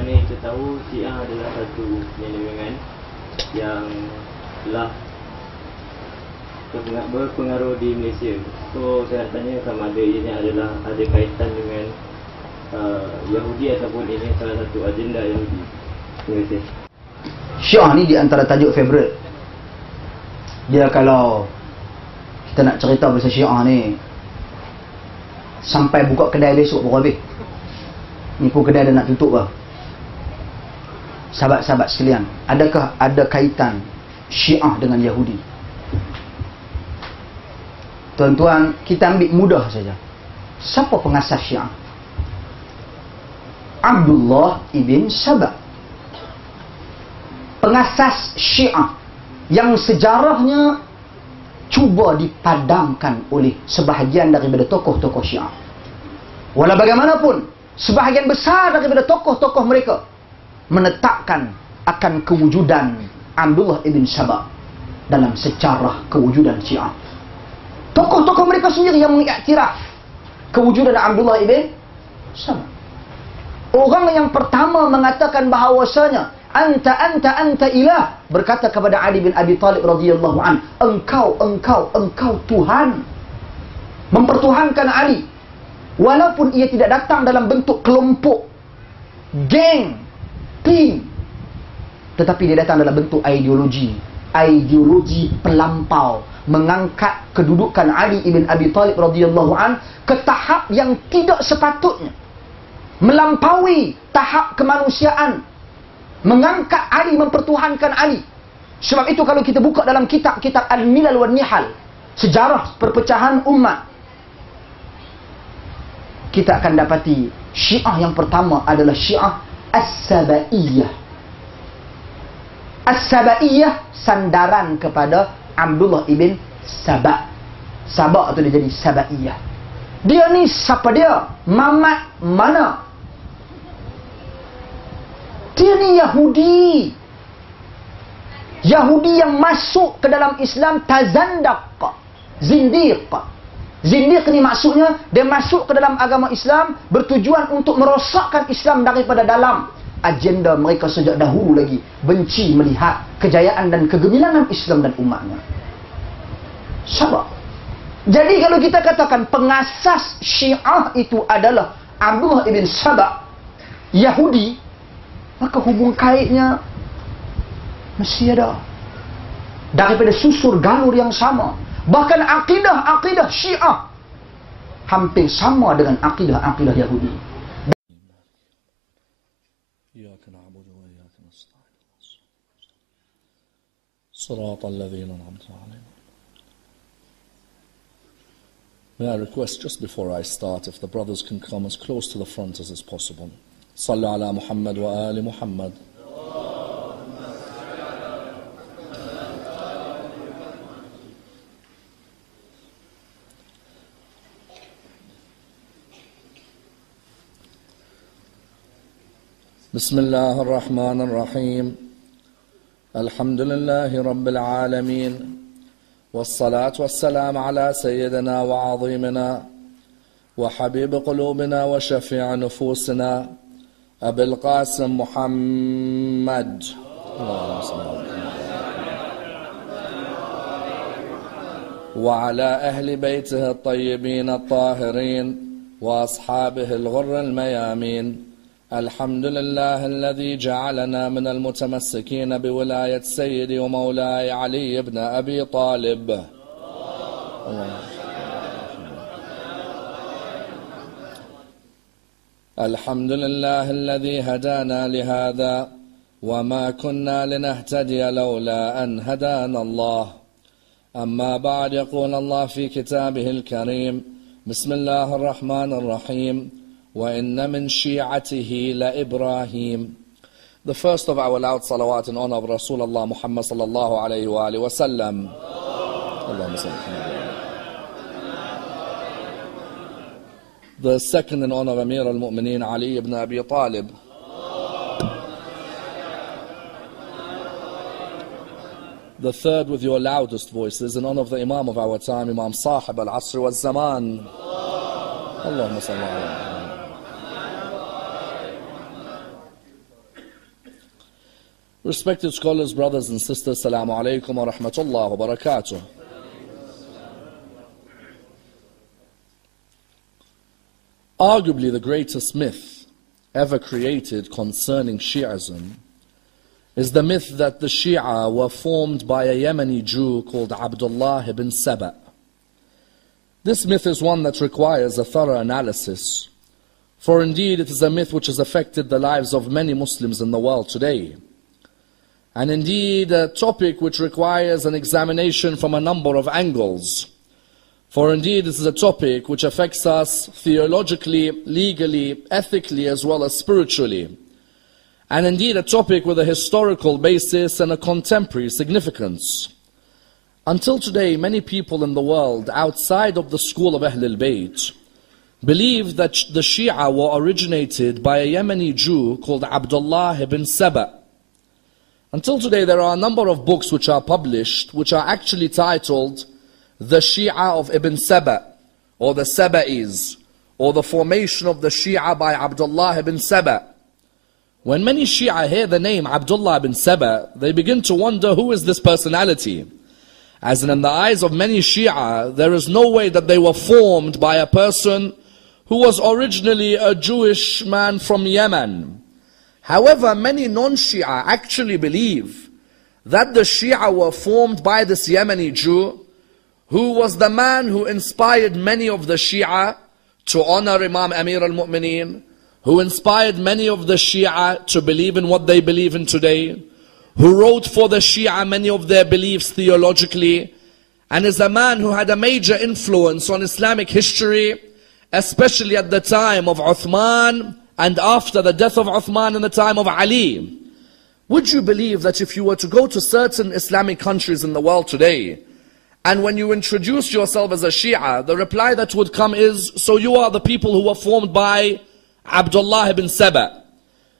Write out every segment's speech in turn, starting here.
sebagaimana kita tahu, Syiah adalah satu penyelewengan yang telah berpengaruh di Malaysia. So saya nak tanya sama ada ini ada kaitan dengan Yahudi ataupun ini salah satu agenda Yahudi. Terima kasih. Syiah ni di antara tajuk favourite. Dia kalau kita nak cerita pasal Syiah ni sampai buka kedai besok baru habis. Ni pun kedai dah nak tutup lah. Sahabat-sahabat sekalian, adakah ada kaitan Syiah dengan Yahudi? Tuan-tuan, kita ambil mudah saja. Siapa pengasas Syiah? Abdullah ibn Saba, pengasas Syiah yang sejarahnya cuba dipadamkan oleh sebahagian daripada tokoh-tokoh Syiah. Walau bagaimanapun, sebahagian besar daripada tokoh-tokoh mereka menetapkan akan kewujudan Abdullah ibn Saba dalam sejarah kewujudan Syiah. Tokoh-tokoh mereka sendiri yang mengiktiraf kewujudan Abdullah ibn Saba. Orang yang pertama mengatakan bahawasanya anta ilah, berkata kepada Ali bin Abi Talib radhiyallahu an, engkau Tuhan. Mempertuhankan Ali, walaupun ia tidak datang dalam bentuk kelompok, geng, tim, tetapi dia datang dalam bentuk ideologi pelampau, mengangkat kedudukan Ali ibn Abi Talib radhiyallahu an ke tahap yang tidak sepatutnya, melampaui tahap kemanusiaan, mengangkat Ali, mempertuhankan Ali. Sebab itu kalau kita buka dalam kitab-kitab Al-Milal wan Nihal, sejarah perpecahan umat, kita akan dapati Syiah yang pertama adalah Syiah As-Sabaiyah. As-Sabaiyah sandaran kepada Abdullah ibn Saba. Saba tu dia jadi Sabaiyah. Dia ni siapa dia? Mamat mana? Dia ni Yahudi. Yahudi yang masuk ke dalam Islam tazandaq, zindiq. Zindiq ni maksudnya dia masuk ke dalam agama Islam bertujuan untuk merosakkan Islam daripada dalam. Agenda mereka sejak dahulu lagi benci melihat kejayaan dan kegemilangan Islam dan umatnya. Saba. Jadi kalau kita katakan pengasas Syiah itu adalah Abdullah ibn Saba, Yahudi, maka hubung kaitnya mesti ada daripada susur galur yang sama. Bahkan akidah Syiah hampir sama dengan akidah Yahudi. May I request just before I start if the brothers can come as close to the front as is possible. صلوا على محمد وآل محمد. بسم الله الرحمن الرحيم. الحمد لله رب العالمين، والصلاة والسلام على سيدنا وعظيمنا وحبيب قلوبنا وشفيع نفوسنا أبي القاسم محمد وعلى أهل بيته الطيبين الطاهرين وأصحابه الغر الميامين. الحمد لله الذي جعلنا من المتمسكين بولاية سيدي ومولاي علي بن أبي طالب. الحمد لله الذي هدانا لهذا وما كنا لنهتدي لولا أن هدانا الله. أما بعد، يقول الله في كتابه الكريم: بسم الله الرحمن الرحيم وَإِنَّ مِنْ شِيعَتِهِ لَإِبْرَاهِيمَ. The first of our loud salawat in honor of Rasulullah Muhammad sallallahu alayhi wa alihi wa sallam. The second in honor of Amir al-Mu'mineen Ali ibn Abi Talib. The third with your loudest voices in honor of the Imam of our time, Imam Sahib al-Asr wal-Zaman. Allahumma salli ala. Respected scholars, brothers and sisters, Assalamu alaikum wa rahmatullah wa barakatuh. Arguably the greatest myth ever created concerning Shi'ism is the myth that the Shia were formed by a Yemeni Jew called Abdullah ibn Saba. This myth is one that requires a thorough analysis, for indeed it is a myth which has affected the lives of many Muslims in the world today. And indeed a topic which requires an examination from a number of angles. For indeed this is a topic which affects us theologically, legally, ethically, as well as spiritually. And indeed a topic with a historical basis and a contemporary significance. Until today, many people in the world outside of the school of Ahlul Bayt believe that the Shia were originated by a Yemeni Jew called Abdullah ibn Saba. Until today, there are a number of books which are published, which are actually titled The Syi'ah of Ibn Saba, or the Saba'is, or the formation of the Shia by Abdullah ibn Saba. When many Shia hear the name Abdullah ibn Saba, they begin to wonder, who is this personality? As in the eyes of many Shia, there is no way that they were formed by a person who was originally a Jewish man from Yemen. However, many non-Shia actually believe that the Shia were formed by this Yemeni Jew, who was the man who inspired many of the Shia to honor Imam Amir al-Mu'mineen, who inspired many of the Shia to believe in what they believe in today, who wrote for the Shia many of their beliefs theologically, and is a man who had a major influence on Islamic history, especially at the time of Uthman and after the death of Uthman in the time of Ali. Would you believe that if you were to go to certain Islamic countries in the world today, and when you introduce yourself as a Shia, the reply that would come is, so you are the people who were formed by Abdullah ibn Saba.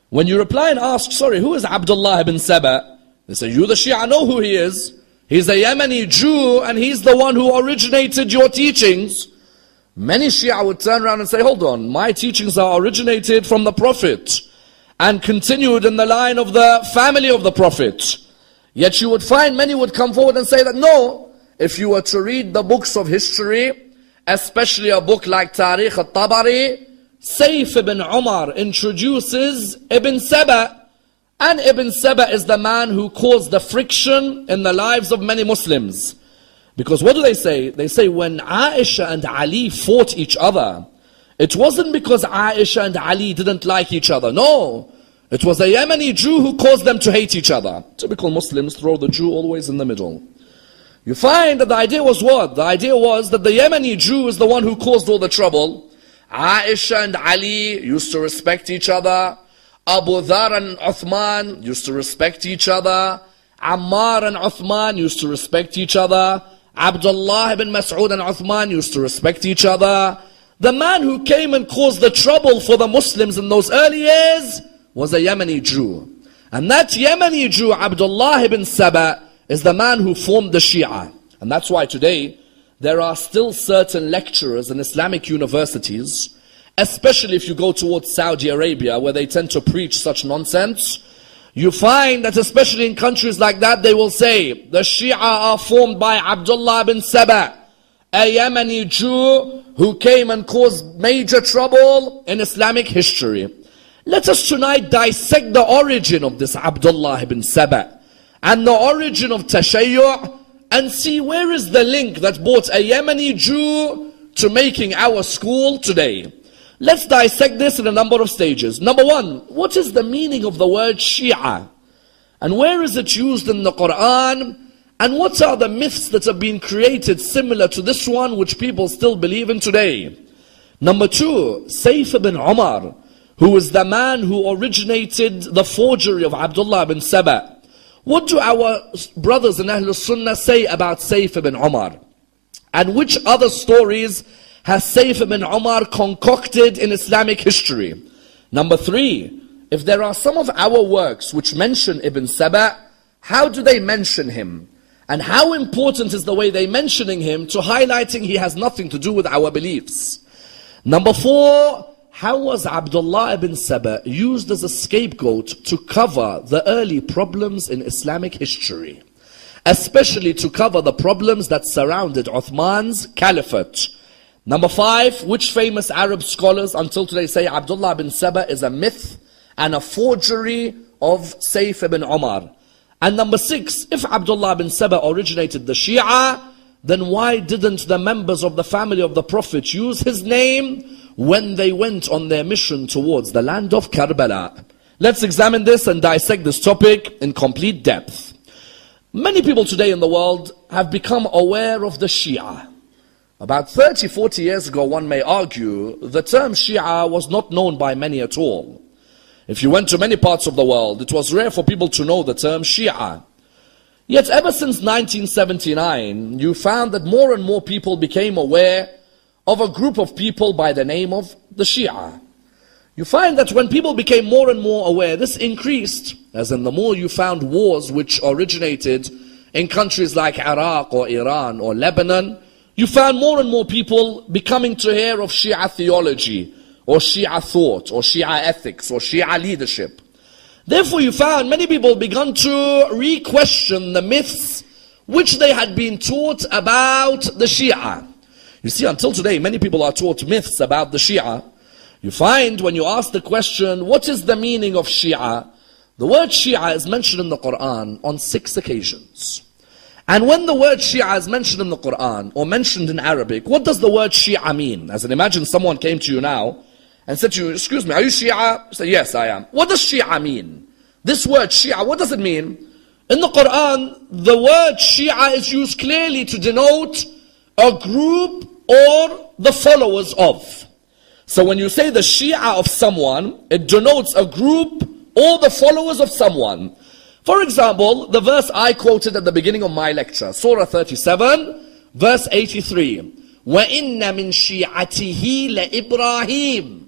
When you reply and ask, sorry, who is Abdullah ibn Saba? They say, you the Shia know who he is. He's a Yemeni Jew and he's the one who originated your teachings. Many Shia would turn around and say, hold on, my teachings are originated from the Prophet and continued in the line of the family of the Prophet. Yet you would find many would come forward and say that no, if you were to read the books of history, especially a book like Tariq al-Tabari, Saif ibn Umar introduces Ibn Saba, and Ibn Saba is the man who caused the friction in the lives of many Muslims. Because what do they say? They say when Aisha and Ali fought each other, it wasn't because Aisha and Ali didn't like each other. No, it was a Yemeni Jew who caused them to hate each other. Typical Muslims throw the Jew always in the middle. You find that the idea was what? The idea was that the Yemeni Jew is the one who caused all the trouble. Aisha and Ali used to respect each other. Abu Dhar and Uthman used to respect each other. Ammar and Uthman used to respect each other. Abdullah ibn Mas'ud and Uthman used to respect each other. The man who came and caused the trouble for the Muslims in those early years was a Yemeni Jew. And that Yemeni Jew, Abdullah ibn Saba, is the man who formed the Shia. And that's why today there are still certain lecturers in Islamic universities, especially if you go towards Saudi Arabia, where they tend to preach such nonsense. You find that especially in countries like that, they will say, the Shia are formed by Abdullah ibn Saba, a Yemeni Jew who came and caused major trouble in Islamic history. Let us tonight dissect the origin of this Abdullah ibn Saba and the origin of Tashayyuh, and see where is the link that brought a Yemeni Jew to making our school today. Let's dissect this in a number of stages. Number one, what is the meaning of the word Shia? And where is it used in the Quran? And what are the myths that have been created similar to this one which people still believe in today? Number two, Saif ibn Umar, who is the man who originated the forgery of Abdullah ibn Saba. What do our brothers in Ahlul Sunnah say about Saif ibn Umar? And which other stories has Saif ibn Umar concocted in Islamic history? Number three, if there are some of our works which mention Ibn Saba, how do they mention him? And how important is the way they mentioning him to highlighting he has nothing to do with our beliefs? Number four, how was Abdullah ibn Saba used as a scapegoat to cover the early problems in Islamic history, especially to cover the problems that surrounded Uthman's caliphate? Number 5, which famous Arab scholars until today say Abdullah ibn Saba is a myth and a forgery of Saif ibn Umar? And number 6, if Abdullah ibn Saba originated the Shia, then why didn't the members of the family of the Prophet use his name when they went on their mission towards the land of Karbala? Let's examine this and dissect this topic in complete depth. Many people today in the world have become aware of the Shia. About 30-40 years ago, one may argue, the term Shia was not known by many at all. If you went to many parts of the world, it was rare for people to know the term Shia. Yet ever since 1979, you found that more and more people became aware of a group of people by the name of the Shia. You find that when people became more and more aware, this increased, as in the more you found wars which originated in countries like Iraq or Iran or Lebanon, you found more and more people becoming to hear of Shia theology, or Shia thought, or Shia ethics, or Shia leadership. Therefore you found many people began to re-question the myths which they had been taught about the Shia. You see, until today, many people are taught myths about the Shia. You find when you ask the question, what is the meaning of Shia? The word Shia is mentioned in the Quran on 6 occasions. And when the word Shia is mentioned in the Quran, or mentioned in Arabic, what does the word Shia mean? As in, imagine someone came to you now, and said to you, excuse me, are you Shia? You say, yes, I am. What does Shia mean? This word Shia, what does it mean? In the Quran, the word Shia is used clearly to denote a group or the followers of. So when you say the Shia of someone, it denotes a group or the followers of someone. For example, the verse I quoted at the beginning of my lecture, Surah 37, verse 83. وَإِنَّ مِن شِيعَتِهِ لَإِبْرَاهِيمَ.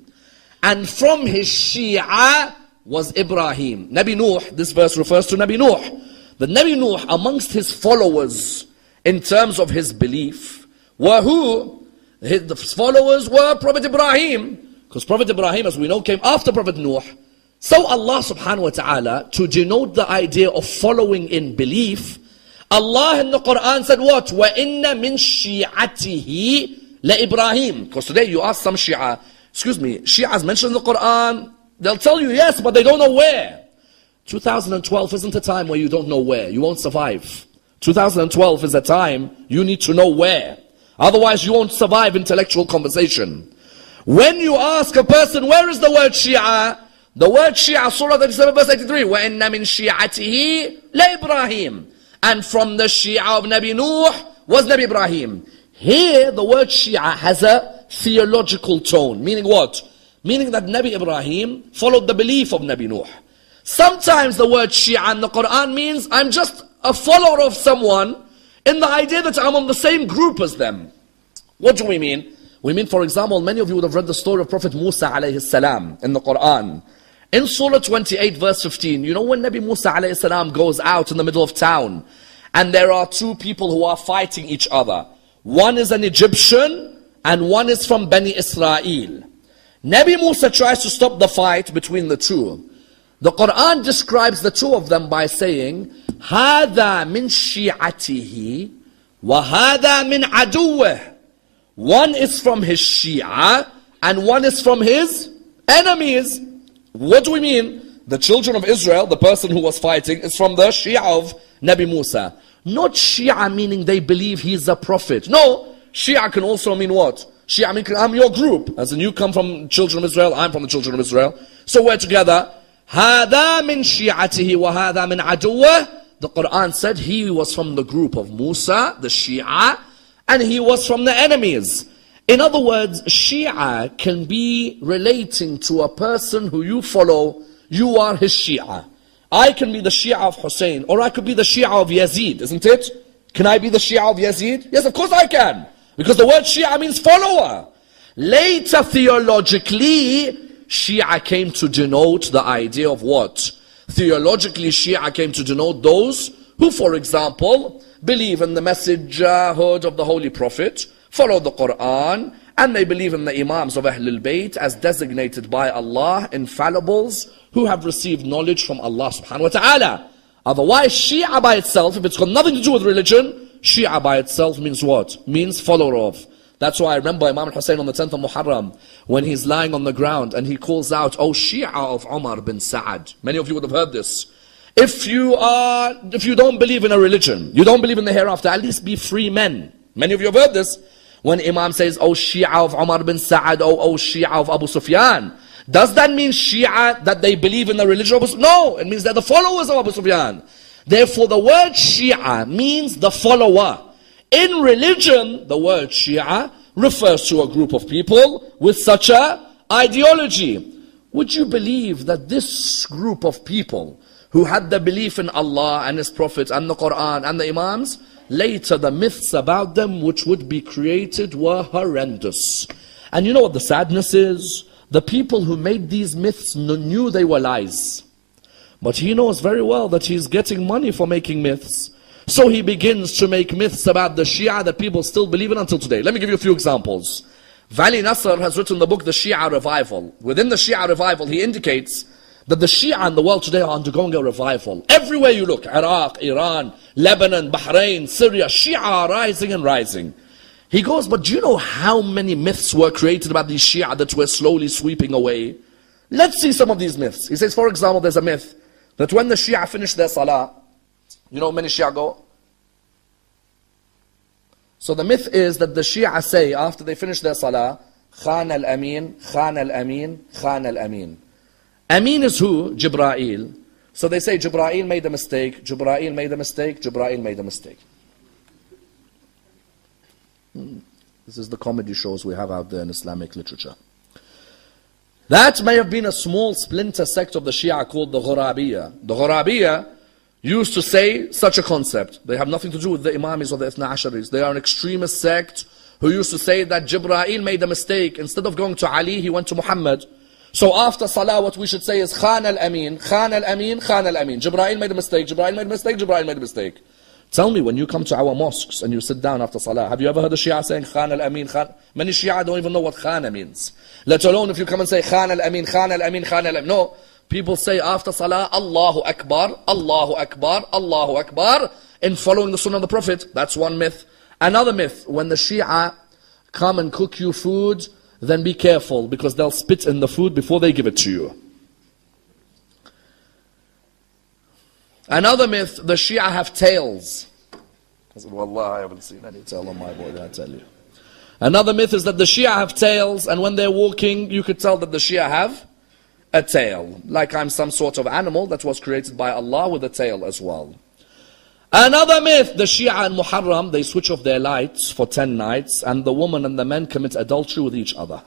And from his Shia was Ibrahim. Nabi Nuh, this verse refers to Nabi Nuh. The Nabi Nuh, amongst his followers, in terms of his belief, were who? His followers were Prophet Ibrahim. Because Prophet Ibrahim, as we know, came after Prophet Nuh. So Allah subhanahu wa ta'ala, to denote the idea of following in belief, Allah in the Quran said what? وَإِنَّ مِن شِيعَتِهِ لَإِبْرَاهِيمَ. Because today you ask some Shia, excuse me, Shia is mentioned in the Quran, they'll tell you yes, but they don't know where. 2012 isn't a time where you don't know where. You won't survive. 2012 is a time you need to know where. Otherwise you won't survive intellectual conversation. When you ask a person, where is the word Shia? The word Shia, Surah 37 verse 83, وَإِنَّ مِن شِيعَتِهِ لَإِبْرَاهِيمَ. And from the Shia of Nabi Nuh was Nabi Ibrahim. Here the word Shia has a theological tone. Meaning what? Meaning that Nabi Ibrahim followed the belief of Nabi Nuh. Sometimes the word Shia in the Quran means I'm just a follower of someone in the idea that I'm on the same group as them. What do we mean? We mean, for example, many of you would have read the story of Prophet Musa alayhi salam in the Quran. In Surah 28 verse 15, you know when Nabi Musa alayhi salam goes out in the middle of town and there are two people who are fighting each other. One is an Egyptian and one is from Bani Israel. Nabi Musa tries to stop the fight between the two. The Quran describes the two of them by saying, هَذَا مِن شِيعَتِهِ وَهَذَا مِنْ عَدُوِّهِ. One is from his Shia and one is from his enemies. What do we mean? The children of Israel, the person who was fighting, is from the Shia of Nabi Musa. Not Shia meaning they believe he's a prophet. No, Shia can also mean what? Shia means I'm your group. As in you come from children of Israel, I'm from the children of Israel. So we're together. هَذَا مِن شِيعَتِهِ وَهَذَا مِنْ عَدُوِّهِ. The Quran said he was from the group of Musa, the Shia, and he was from the enemies. In other words, Shia can be relating to a person who you follow. You are his Shia. I can be the Shia of Hussein, or I could be the Shia of Yazid, isn't it? Can I be the Shia of Yazid? Yes, of course I can. Because the word Shia means follower. Later, theologically, Shia came to denote the idea of what? Theologically, Shia came to denote those who, for example, believe in the messagehood of the Holy Prophet, follow the Quran, And they believe in the Imams of Ahlul Bayt as designated by Allah, infallibles, who have received knowledge from Allah subhanahu wa ta'ala. Otherwise, Shi'ah by itself, if it's got nothing to do with religion, Shi'ah by itself means what? Means follower of. That's why I remember Imam al-Hussein on the 10th of Muharram, when he's lying on the ground and he calls out, "Oh Shi'ah of Umar bin Sa'ad." Many of you would have heard this. If you don't believe in a religion, you don't believe in the hereafter, at least be free men. Many of you have heard this. When Imam says, "Oh Shi'ah of Umar bin Sa'ad," oh Shi'ah of Abu Sufyan. Does that mean Shi'ah that they believe in the religion of Abu Sufyan? No, it means they're the followers of Abu Sufyan. Therefore the word Shi'ah means the follower. In religion, the word Shi'ah refers to a group of people with such a ideology. Would you believe that this group of people who had the belief in Allah and His Prophet and the Quran and the Imams, later the myths about them which would be created were horrendous. And you know what the sadness is? The people who made these myths knew they were lies. But he knows very well that he's getting money for making myths. So he begins to make myths about the Shia that people still believe in until today. Let me give you a few examples. Vali Nasr has written the book, The Shia Revival. Within the Shia Revival, he indicates that the Shia in the world today are undergoing a revival. Everywhere you look, Iraq, Iran, Lebanon, Bahrain, Syria, Shia are rising and rising. He goes, but do you know how many myths were created about these Shia that were slowly sweeping away? Let's see some of these myths. He says, for example, there's a myth that when the Shia finish their salah, you know how many Shia go? So the myth is that the Shia say, after they finish their salah, Khan al-Amin, Khan al-Amin, Khan al-Amin. Amin is who? Jibra'il. So they say, Jibra'il made a mistake, Jibra'il made a mistake, Jibra'il made a mistake. This is the comedy shows we have out there in Islamic literature. That may have been a small splinter sect of the Shia called the Ghurabiyya. The Ghurabiyya used to say such a concept. They have nothing to do with the Imamis or the Ithna Asharis. They are an extremist sect who used to say that Jibra'il made a mistake. Instead of going to Ali, he went to Muhammad. So after Salah, what we should say is Khan al-Amin, Khan al-Amin, Khan al-Amin. Jibra'il made a mistake, Jibra'il made a mistake, Jibra'il made a mistake. Tell me, when you come to our mosques and you sit down after Salah, have you ever heard a Shia saying Khan al-Amin, Khan? Many Shia don't even know what Khana means. Let alone if you come and say Khan al-Amin, Khan al-Amin, Khan al-Amin. No, people say after Salah, Allahu Akbar, Allahu Akbar, Allahu Akbar, in following the Sunnah of the Prophet. That's one myth. Another myth, when the Shia come and cook you food, then be careful, because they'll spit in the food before they give it to you. Another myth, the Shia have tails. I said, Wallah, I haven't seen any tail on my body, I tell you. Another myth is that the Shia have tails, and when they're walking, you could tell that the Shia have a tail. Like I'm some sort of animal that was created by Allah with a tail as well. Another myth, the Shia and Muharram, they switch off their lights for 10 nights, and the woman and the men commit adultery with each other.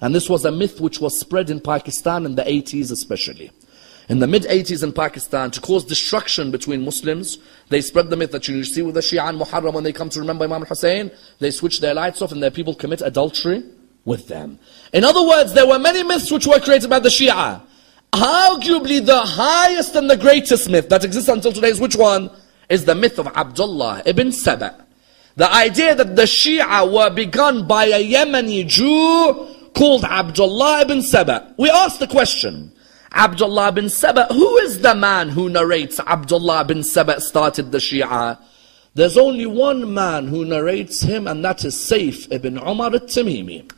And this was a myth which was spread in Pakistan in the 80s especially. In the mid-80s in Pakistan, to cause destruction between Muslims, they spread the myth that you see with the Shia and Muharram, when they come to remember Imam al-Hussein, they switch their lights off and their people commit adultery with them. In other words, there were many myths which were created by the Shia. Arguably the highest and the greatest myth that exists until today is which one? Is the myth of Abdullah ibn Saba. The idea that the Shia were begun by a Yemeni Jew called Abdullah ibn Saba. We ask the question, Abdullah ibn Saba, who is the man who narrates Abdullah ibn Saba started the Shia? There's only one man who narrates him, and that is Saif ibn Umar al-Tamimi.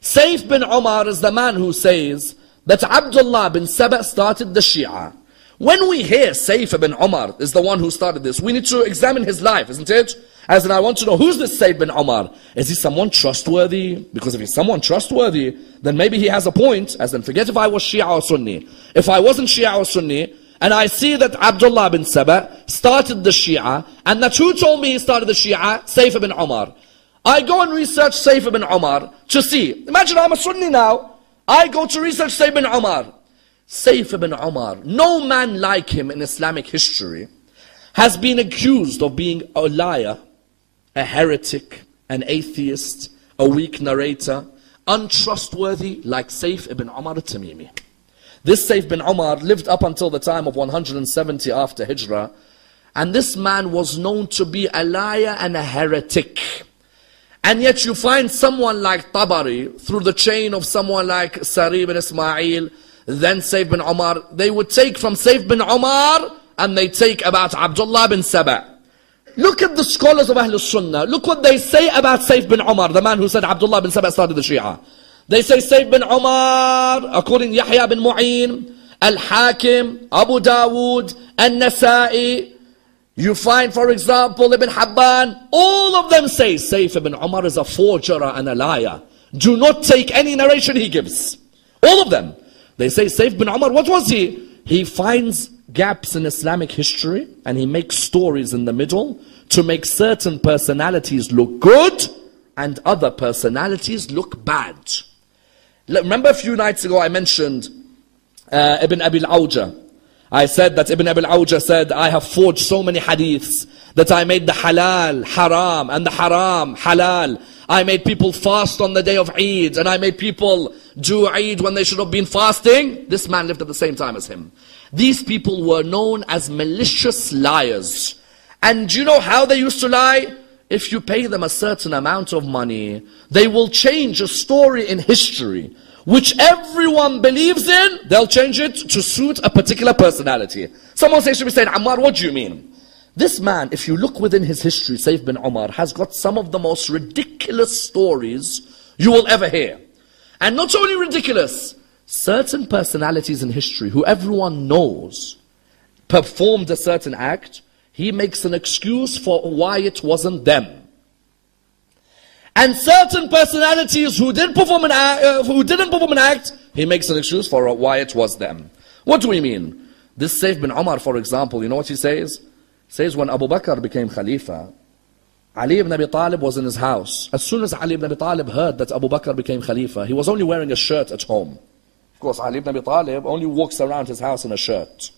Saif ibn Umar is the man who says that Abdullah ibn Saba started the Shia. When we hear Saif ibn Umar is the one who started this, we need to examine his life, isn't it? As in, I want to know, who's this Saif ibn Umar? Is he someone trustworthy? Because if he's someone trustworthy, then maybe he has a point. As in, forget if I was Shia or Sunni. If I wasn't Shia or Sunni, and I see that Abdullah ibn Saba started the Shia, and that who told me he started the Shia? Saif ibn Umar. I go and research Saif ibn Umar to see. Imagine I'm a Sunni now. I go to research Saif ibn Umar. Saif ibn Umar, no man like him in Islamic history has been accused of being a liar, a heretic, an atheist, a weak narrator, untrustworthy like Saif ibn Umar al-Tamimi. This Saif ibn Umar lived up until the time of 170 after Hijrah, and this man was known to be a liar and a heretic. And yet you find someone like Tabari, through the chain of someone like Sari bin Ismail, then Syi'ah bin Umar, they would take from Syi'ah bin Umar, and they take about Abdullah bin Saba. Look at the scholars of Ahlul Sunnah. Look what they say about Syi'ah bin Umar, the man who said Abdullah bin Saba started the Shia. They say Syi'ah bin Umar, according to Yahya bin Mu'in, Al-Hakim, Abu Dawood, An-Nasa'i. You find, for example, Ibn Habban, all of them say Syi'ah bin Umar is a forger and a liar. Do not take any narration he gives. All of them. They say Syi'ah bin Umar, what was he? He finds gaps in Islamic history and he makes stories in the middle to make certain personalities look good and other personalities look bad. Remember a few nights ago I mentioned Ibn Abi al-Awja. I said that Ibn Abi al-Awja said, I have forged so many hadiths that I made the halal haram and the haram halal. I made people fast on the day of Eid and I made people do Eid when they should have been fasting. This man lived at the same time as him. These people were known as malicious liars. And do you know how they used to lie? If you pay them a certain amount of money, they will change a story in history which everyone believes in. They'll change it to suit a particular personality. Someone should be saying, Ammar, what do you mean? This man, if you look within his history, Syi'ah bin Umar, has got some of the most ridiculous stories you will ever hear. And not only ridiculous, certain personalities in history who everyone knows performed a certain act, he makes an excuse for why it wasn't them. And certain personalities who didn't perform an act, he makes an excuse for why it was them. What do we mean? This Syi'ah bin Umar, for example, you know what he says? He says when Abu Bakr became Khalifa, Ali ibn Abi Talib was in his house. As soon as Ali ibn Abi Talib heard that Abu Bakr became Khalifa, he was only wearing a shirt at home. Of course, Ali ibn Abi Talib only walks around his house in a shirt.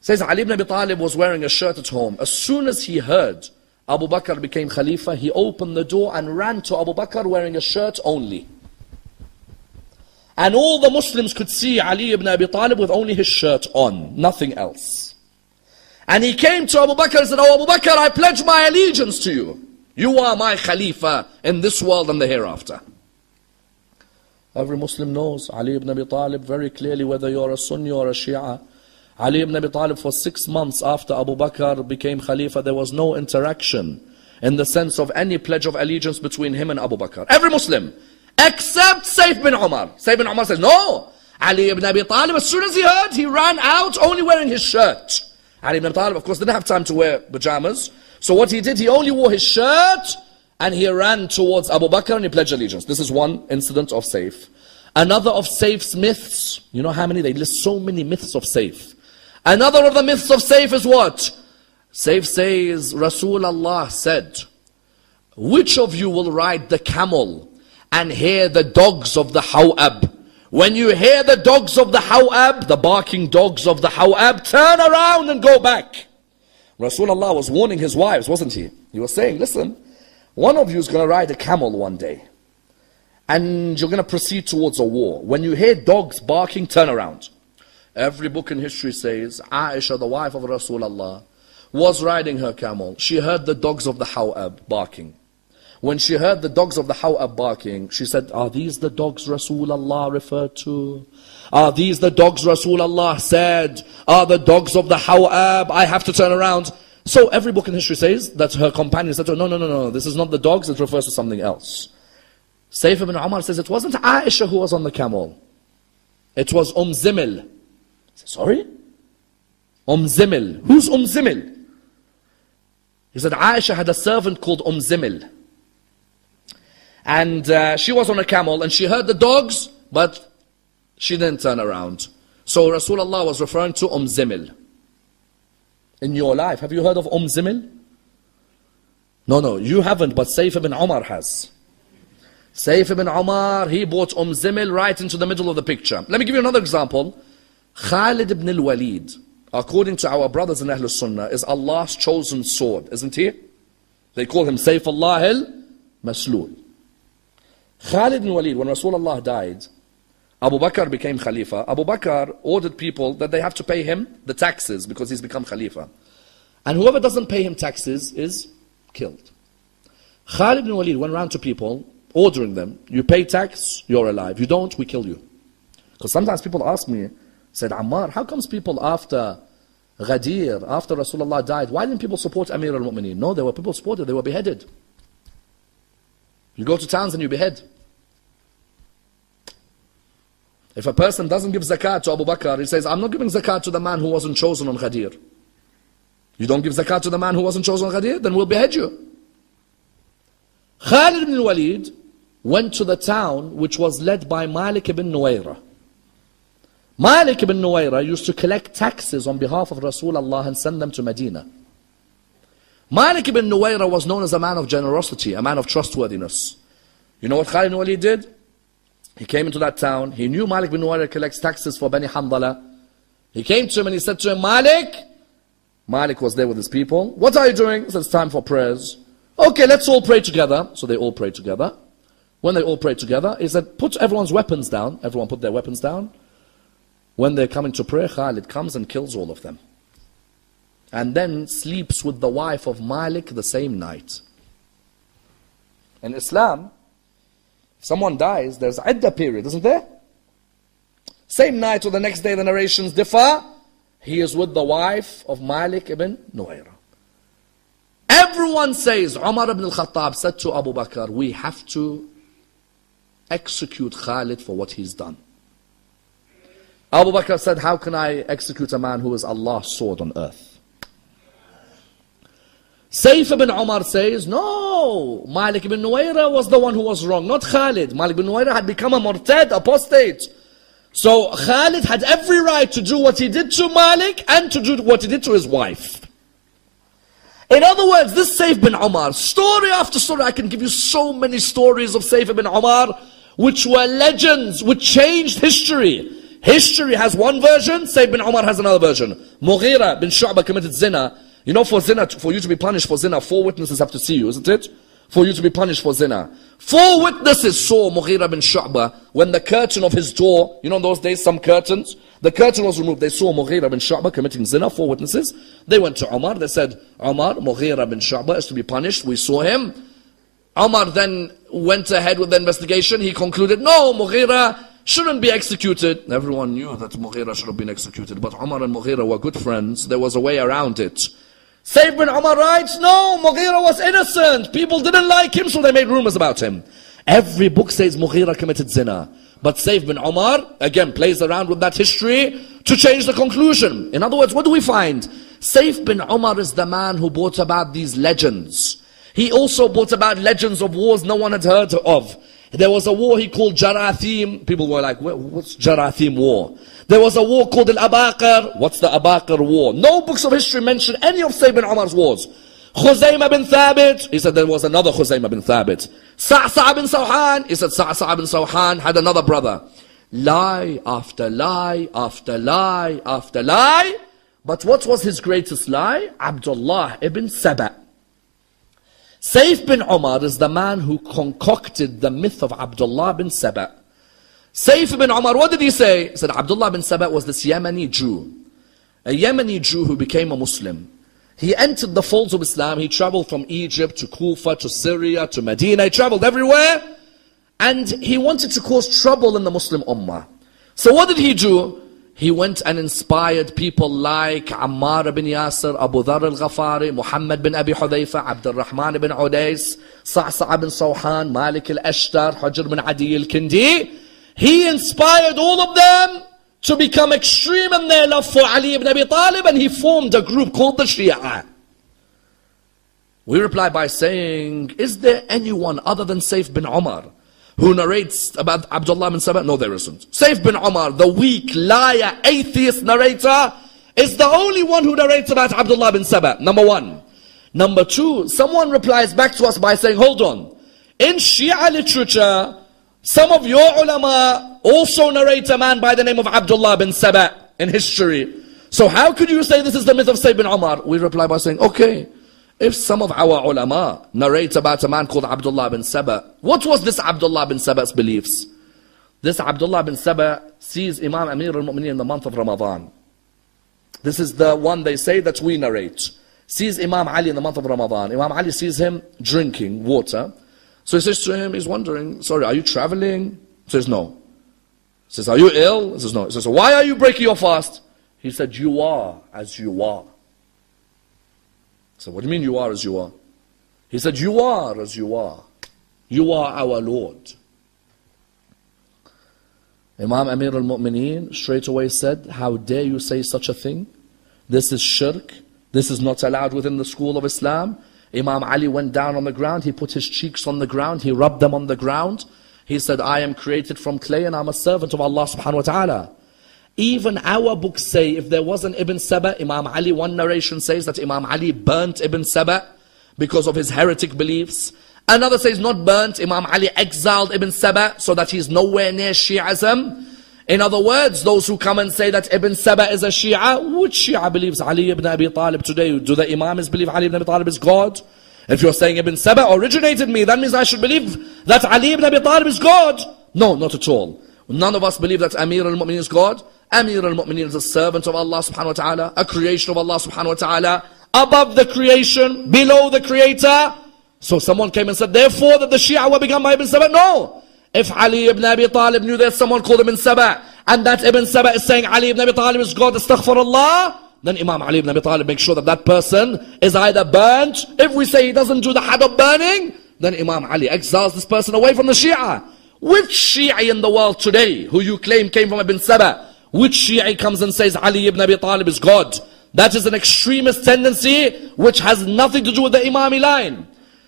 Says Ali ibn Abi Talib was wearing a shirt at home. As soon as he heard Abu Bakr became Khalifa, he opened the door and ran to Abu Bakr wearing a shirt only. And all the Muslims could see Ali ibn Abi Talib with only his shirt on, nothing else. And he came to Abu Bakr and said, Oh Abu Bakr, I pledge my allegiance to you. You are my Khalifa in this world and the hereafter. Every Muslim knows Ali ibn Abi Talib very clearly, whether you're a Sunni or a Shia. Ali ibn Abi Talib, for 6 months after Abu Bakr became Khalifa, there was no interaction in the sense of any pledge of allegiance between him and Abu Bakr. Every Muslim, except Syi'ah bin Umar. Syi'ah bin Umar says, no. Ali ibn Abi Talib, as soon as he heard, he ran out only wearing his shirt. Ali ibn Abi Talib, of course, didn't have time to wear pajamas. So what he did, he only wore his shirt and he ran towards Abu Bakr and he pledged allegiance. This is one incident of Syi'ah. Another of Syi'ah's myths, you know how many? They list so many myths of Syi'ah. Another of the myths of Syi'ah is what? Syi'ah says, Rasulullah said, which of you will ride the camel and hear the dogs of the Hawab? When you hear the dogs of the Hawab, the barking dogs of the Hawab, turn around and go back. Rasulullah was warning his wives, wasn't he? He was saying, listen, one of you is going to ride a camel one day. And you're going to proceed towards a war. When you hear dogs barking, turn around. Every book in history says, Aisha, the wife of Rasulullah, was riding her camel. She heard the dogs of the Hawab barking. When she heard the dogs of the Hawab barking, she said, are these the dogs Rasulullah referred to? Are these the dogs Rasulullah said are the dogs of the Hawab? I have to turn around. So every book in history says that her companion said to her, no, this is not the dogs, it refers to something else. Syi'ah bin Umar says, it wasn't Aisha who was on the camel. It was Zimil. Sorry? Zimil. Who's Zimil? He said, Aisha had a servant called Zimil. And she was on a camel and she heard the dogs, but she didn't turn around. So Rasulullah was referring to Zimil. In your life, have you heard of Zimil? No, you haven't, but Syi'ah bin Umar has. Syi'ah bin Umar, he brought Zimil right into the middle of the picture. Let me give you another example. Khalid ibn al-Walid, according to our brothers in Ahlul Sunnah, is Allah's chosen sword, isn't he? They call him Sayfullah al-Maslul. Khalid ibn al-Walid, when Rasulullah died, Abu Bakr became Khalifa. Abu Bakr ordered people that they have to pay him the taxes because he's become Khalifa. And whoever doesn't pay him taxes is killed. Khalid ibn Walid went around to people, ordering them, you pay tax, you're alive. You don't, we kill you. Because sometimes people ask me, said, Ammar, how comes people after Ghadir, after Rasulullah died, why didn't people support Amir al-Mu'mineen? No, there were people supported, they were beheaded. You go to towns and you behead. If a person doesn't give zakat to Abu Bakr, he says, I'm not giving zakat to the man who wasn't chosen on Ghadir. You don't give zakat to the man who wasn't chosen on Ghadir, then we'll behead you. Khalid ibn Walid went to the town which was led by Malik ibn Nuwayra. Malik ibn Nuwayra used to collect taxes on behalf of Rasulullah and send them to Medina. Malik ibn Nuwayra was known as a man of generosity, a man of trustworthiness. You know what Khalid ibn Walid did? He came into that town. He knew Malik ibn Nuwayra collects taxes for Bani Handala. He came to him and he said to him, Malik. Malik was there with his people. What are you doing? He said, it's time for prayers. Okay, let's all pray together. So they all prayed together. When they all prayed together, he said, put everyone's weapons down. Everyone put their weapons down. When they're coming to pray, Khalid comes and kills all of them. And then sleeps with the wife of Malik the same night. In Islam, if someone dies, there's iddah period, isn't there? Same night or the next day, the narrations differ. He is with the wife of Malik ibn Nuwayra. Everyone says, Umar ibn al-Khattab said to Abu Bakr, we have to execute Khalid for what he's done. Abu Bakr said, how can I execute a man who is Allah's sword on earth? Sayf ibn Umar says, no, Malik ibn Nuwayra was the one who was wrong, not Khalid. Malik ibn Nuwayra had become a murtad, apostate. So Khalid had every right to do what he did to Malik and to do what he did to his wife. In other words, this Sayf ibn Umar, story after story, I can give you so many stories of Sayf ibn Umar, which were legends, which changed history. History has one version, Sayf ibn Umar has another version. Mughira bin Shu'bah committed zina. You know, for zina, for you to be punished for zina, 4 witnesses have to see you, isn't it? For you to be punished for zina. 4 witnesses saw Mughira bin Shu'bah when the curtain of his door, you know in those days, some curtains, the curtain was removed. They saw Mughira bin Shu'bah committing zina, 4 witnesses. They went to Umar, they said, Umar, Mughira bin Shu'bah is to be punished, we saw him. Umar then went ahead with the investigation, he concluded, no, Mughira shouldn't be executed. Everyone knew that Mughira should have been executed, but Umar and Mughira were good friends, there was a way around it. Sayf bin Umar writes, no, Mughira was innocent. People didn't like him, so they made rumors about him. Every book says Mughira committed zina. But Sayf bin Umar, again, plays around with that history to change the conclusion. In other words, what do we find? Sayf bin Umar is the man who brought about these legends. He also brought about legends of wars no one had heard of. There was a war he called Jarathim. People were like, what's Jarathim war? There was a war called Al-Abaqir. What's the Abaqir war? No books of history mention any of Sayf bin Umar's wars. Khuzaymah bin Thabit, he said there was another Khuzaymah bin Thabit. Sa'sa' bin Sawhan, he said Sa'sa' bin Sawhan had another brother. Lie after lie after lie after lie. But what was his greatest lie? Abdullah ibn Saba. Sayf bin Umar is the man who concocted the myth of Abdullah bin Saba. Sayf bin Umar, what did he say? He said Abdullah bin Saba was this Yemeni Jew. A Yemeni Jew who became a Muslim. He entered the folds of Islam. He traveled from Egypt to Kufa to Syria to Medina. He traveled everywhere. And he wanted to cause trouble in the Muslim Ummah. So what did he do? He went and inspired people like Ammar bin Yasir, Abu Dharr al-Ghafari, Muhammad bin Abi Hudayfa, Abdul Rahman bin Udais, Sa'sa' bin Sawhan, Malik al-Ashtar, Hujr bin Adi al-Kindi. He inspired all of them to become extreme in their love for Ali ibn Abi Talib, and he formed a group called the SHI'AH. We reply by saying, is there anyone other than Sayf bin Umar who narrates about Abdullah bin Saba? No, there isn't. Sayf bin Umar, the weak, liar, atheist narrator, is the only one who narrates about Abdullah bin Saba. Number 1. Number 2, someone replies back to us by saying, hold on. In Shia literature, some of your ulama also narrate a man by the name of Abdullah bin Saba in history. So how could you say this is the myth of Sayf bin Umar? We reply by saying, okay, if some of our ulama narrate about a man called Abdullah bin Saba, what was this Abdullah bin Saba's beliefs? This Abdullah bin Saba sees Imam Amir al-Mu'mineen in the month of Ramadan. This is the one they say that we narrate. sees Imam Ali in the month of Ramadan. Imam Ali sees him drinking water. So he says to him, he's wondering, sorry, are you traveling? He says, no. He says, are you ill? He says, no. He says, why are you breaking your fast? He said, you are as you are. So what do you mean you are as you are? He said, you are as you are. You are our Lord. Imam Amir al-Mu'mineen straight away said, how dare you say such a thing? This is shirk. This is not allowed within the school of Islam. Imam Ali went down on the ground. He put his cheeks on the ground. He rubbed them on the ground. He said, I am created from clay and I'm a servant of Allah subhanahu wa ta'ala. Even our books say, if there was an Ibn Saba, Imam Ali, one narration says that Imam Ali burnt Ibn Saba because of his heretic beliefs. Another says not burnt, Imam Ali exiled Ibn Saba so that he's nowhere near Shi'ism. In other words, those who come and say that Ibn Saba is a Shia, which Shia believes Ali ibn Abi Talib today? Do the Imams believe Ali ibn Abi Talib is God? If you're saying Ibn Saba originated me, that means I should believe that Ali ibn Abi Talib is God. No, not at all. None of us believe that Amir al-Mu'mineen is God. Amir al-Mu'mineen is a servant of Allah subhanahu wa ta'ala, a creation of Allah subhanahu wa ta'ala, above the creation, below the creator. So someone came and said, therefore that the Shia were begun by Ibn Saba. No. If Ali ibn Abi Talib knew that someone called Ibn Saba, and that Ibn Saba is saying Ali ibn Abi Talib is God, astaghfirullah, then Imam Ali ibn Abi Talib makes sure that that person is either burnt. If we say he doesn't do the had of burning, then Imam Ali exiles this person away from the Shia. Which Shi'i in the world today, who you claim came from Ibn Saba, which Shi'i comes and says Ali ibn Abi Talib is God? That is an extremist tendency which has nothing to do with the Imami line.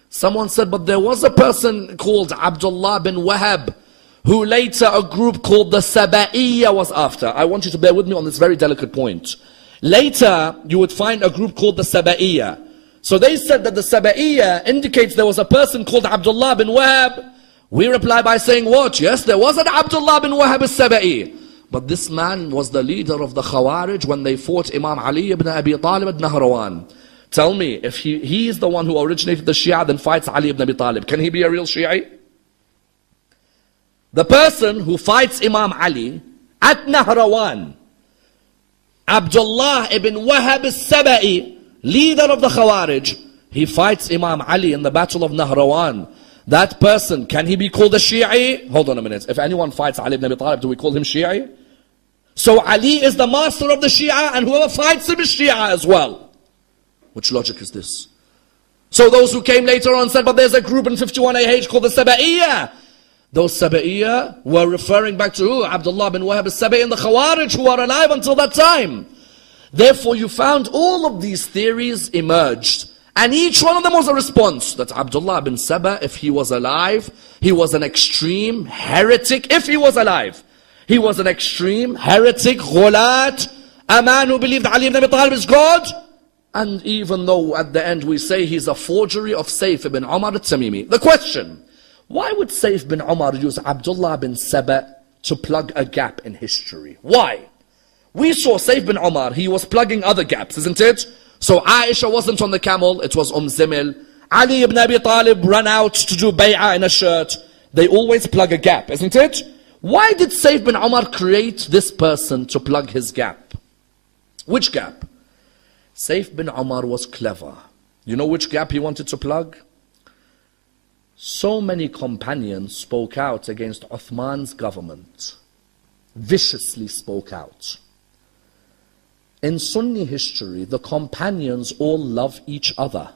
Someone said, but there was a person called Abdullah bin Wahab, who later a group called the Saba'iyah was after. I want you to bear with me on this very delicate point. Later, you would find a group called the Saba'iyah. So they said that the Saba'iyah indicates there was a person called Abdullah bin Wahab. We reply by saying what? Yes, there was an Abdullah bin Wahab al-Saba'i. But this man was the leader of the Khawarij when they fought Imam Ali ibn Abi Talib at Nahrawan. Tell me, if he is the one who originated the Shia, then fights Ali ibn Abi Talib. Can he be a real Shi'i? The person who fights Imam Ali at Nahrawan, Abdullah ibn Wahab al-Saba'i, leader of the Khawarij, he fights Imam Ali in the battle of Nahrawan. That person, can he be called a Shi'i? Hold on a minute. If anyone fights Ali ibn Abi Talib, do we call him Shi'i? So Ali is the master of the Shia, and whoever fights him is Shia as well. Which logic is this? So those who came later on said, but there's a group in 51AH called the Saba'iyah. Those Saba'iyah were referring back to who? Abdullah bin Wahab al-Saba'i and the Khawarij who are alive until that time. Therefore you found all of these theories emerged. And each one of them was a response. That Abdullah bin Saba, if he was alive, he was an extreme heretic. If he was alive, he was an extreme heretic, ghulat, a man who believed Ali ibn Abi Talib is God. And even though at the end we say he's a forgery of Saif ibn Umar al-Tamimi. The question, why would Saif bin Umar use Abdullah bin Saba to plug a gap in history? Why? We saw Saif bin Umar, he was plugging other gaps, isn't it? So Aisha wasn't on the camel, it was Zimil. Ali ibn Abi Talib ran out to do bay'ah in a shirt. They always plug a gap, isn't it? Why did Saif bin Umar create this person to plug his gap? Which gap? Saif bin Umar was clever. You know which gap he wanted to plug? So many companions spoke out against Uthman's government. Viciously spoke out. In Sunni history, the companions all love each other.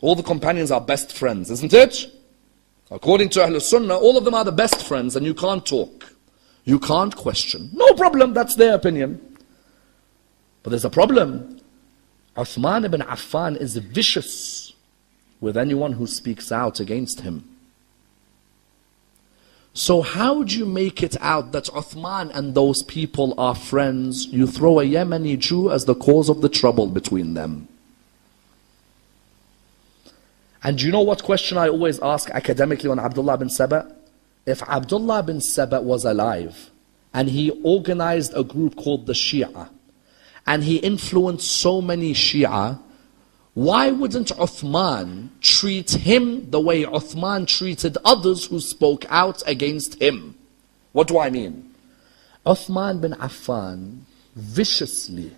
All the companions are best friends, isn't it? According to Ahlul Sunnah, all of them are the best friends and you can't talk. You can't question. No problem, that's their opinion. But there's a problem. Uthman ibn Affan is vicious with anyone who speaks out against him. So how do you make it out that Uthman and those people are friends? You throw a Yemeni Jew as the cause of the trouble between them. And do you know what question I always ask academically on Abdullah bin Saba? If Abdullah bin Saba was alive and he organized a group called the SHI'AH and he influenced so many Shia, why wouldn't Uthman treat him the way Uthman treated others who spoke out against him? What do I mean? Uthman bin Affan viciously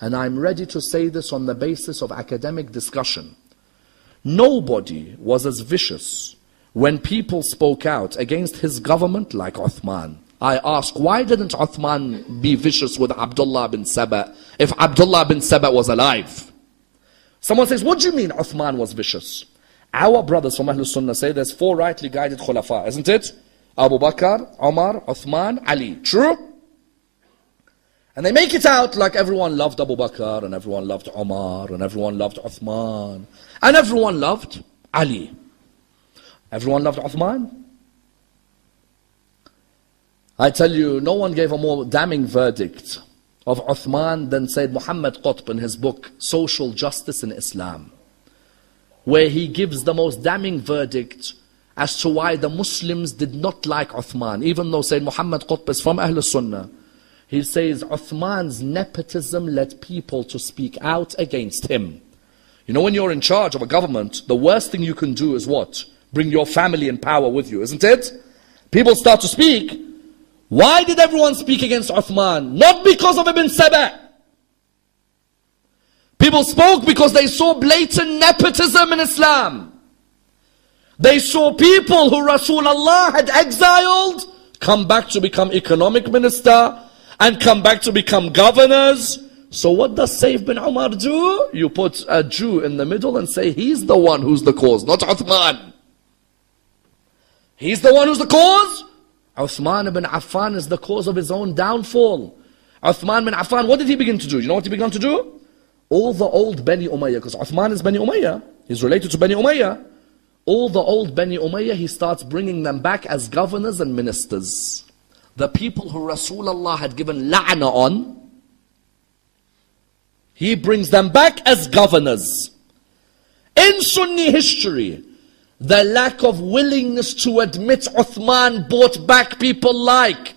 and I'm ready to say this on the basis of academic discussion, nobody was as vicious when people spoke out against his government like Uthman. I ask, why didn't Uthman be vicious with Abdullah bin Saba if Abdullah bin Saba was alive? Someone says, what do you mean Uthman was vicious? Our brothers from Ahlul Sunnah say there's 4 rightly guided khulafa, isn't it? Abu Bakr, Umar, Uthman, Ali. True? And they make it out like everyone loved Abu Bakr, and everyone loved Umar, and everyone loved Uthman, and everyone loved Ali. Everyone loved Uthman? I tell you, no one gave a more damning verdict of Uthman than Sayyid Muhammad Qutb in his book, Social Justice in Islam, where he gives the most damning verdict as to why the Muslims did not like Uthman, even though Sayyid Muhammad Qutb is from Ahlul Sunnah. He says Uthman's nepotism led people to speak out against him. You know, when you're in charge of a government, the worst thing you can do is what? Bring your family in power with you, isn't it? People start to speak. Why did everyone speak against Uthman? Not because of Ibn Saba. People spoke because they saw blatant nepotism in Islam. They saw people who Rasulullah had exiled come back to become economic minister and come back to become governors. So what does Sayyid bin Umar do? You put a Jew in the middle and say he's the one who's the cause, not Uthman. He's the one who's the cause. Uthman ibn Affan is the cause of his own downfall. Uthman ibn Affan, what did he begin to do? You know what he began to do? All the old Bani Umayyah, because Uthman is Bani Umayyah, he's related to Bani Umayyah. All the old Bani Umayyah, he starts bringing them back as governors and ministers. The people who Rasulullah had given la'na on, he brings them back as governors. In Sunni history, the lack of willingness to admit Uthman brought back people like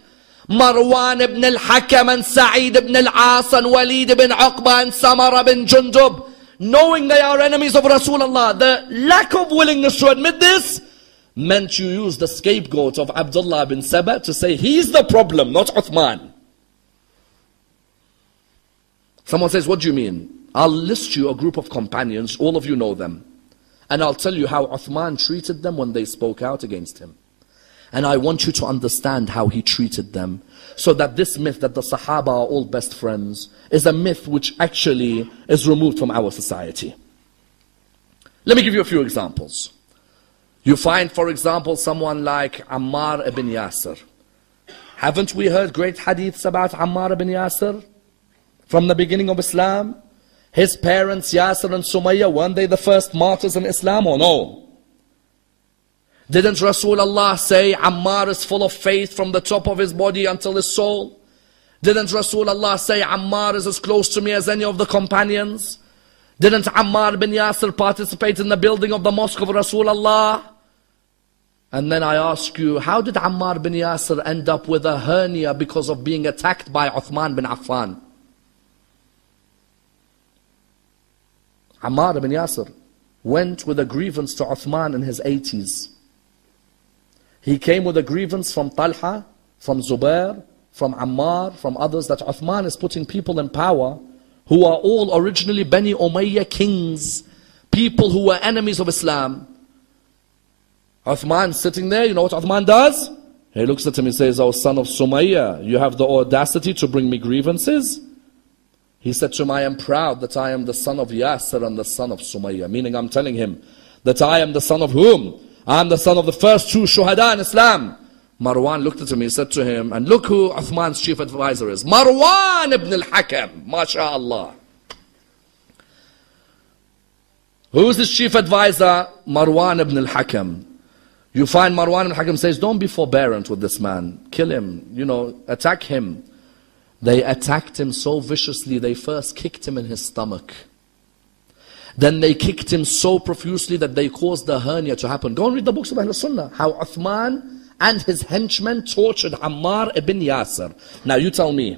Marwan ibn al-Hakam and Sa'id ibn al-As and Walid ibn Uqba and Samara bin Jundub, knowing they are enemies of Rasulullah. The lack of willingness to admit this meant you use the scapegoat of Abdullah bin Saba to say he's the problem, not Uthman. Someone says, what do you mean? I'll list you a group of companions, all of you know them. And I'll tell you how Uthman treated them when they spoke out against him. And I want you to understand how he treated them, so that this myth that the Sahaba are all best friends is a myth which actually is removed from our society. Let me give you a few examples. You find, for example, someone like Ammar ibn Yasir. Haven't we heard great hadiths about Ammar ibn Yasir from the beginning of Islam? His parents, Yasir and Sumayya, weren't they the first martyrs in Islam or no? Didn't Rasulullah say Ammar is full of faith from the top of his body until his soul? Didn't Rasulullah say Ammar is as close to me as any of the companions? Didn't Ammar bin Yasir participate in the building of the mosque of Rasulullah? And then I ask you, how did Ammar bin Yasir end up with a hernia because of being attacked by Uthman bin Affan? Ammar bin Yasir went with a grievance to Uthman in his 80s. He came with a grievance from Talha, from Zubair, from Ammar, from others, that Uthman is putting people in power who are all originally Bani Umayyah kings, people who were enemies of Islam. Uthman sitting there, you know what Uthman does? He looks at him and says, "Oh son of Sumayya, you have the audacity to bring me grievances?" He said to him, "I am proud that I am the son of Yasir and the son of Sumayya." Meaning I'm telling him that I am the son of whom? I am the son of the first 2 shuhada in Islam. Marwan looked at him, he said to him, and look who Uthman's chief advisor is. Marwan ibn al-Hakam, mashallah. Who is his chief advisor? Marwan ibn al-Hakam. You find Marwan ibn al-Hakam says, don't be forbearant with this man. Kill him, attack him. They attacked him so viciously, they first kicked him in his stomach. Then they kicked him so profusely that they caused the hernia to happen. Go and read the books of Ahlul Sunnah. How Uthman and his henchmen tortured Ammar ibn Yasir. Now you tell me,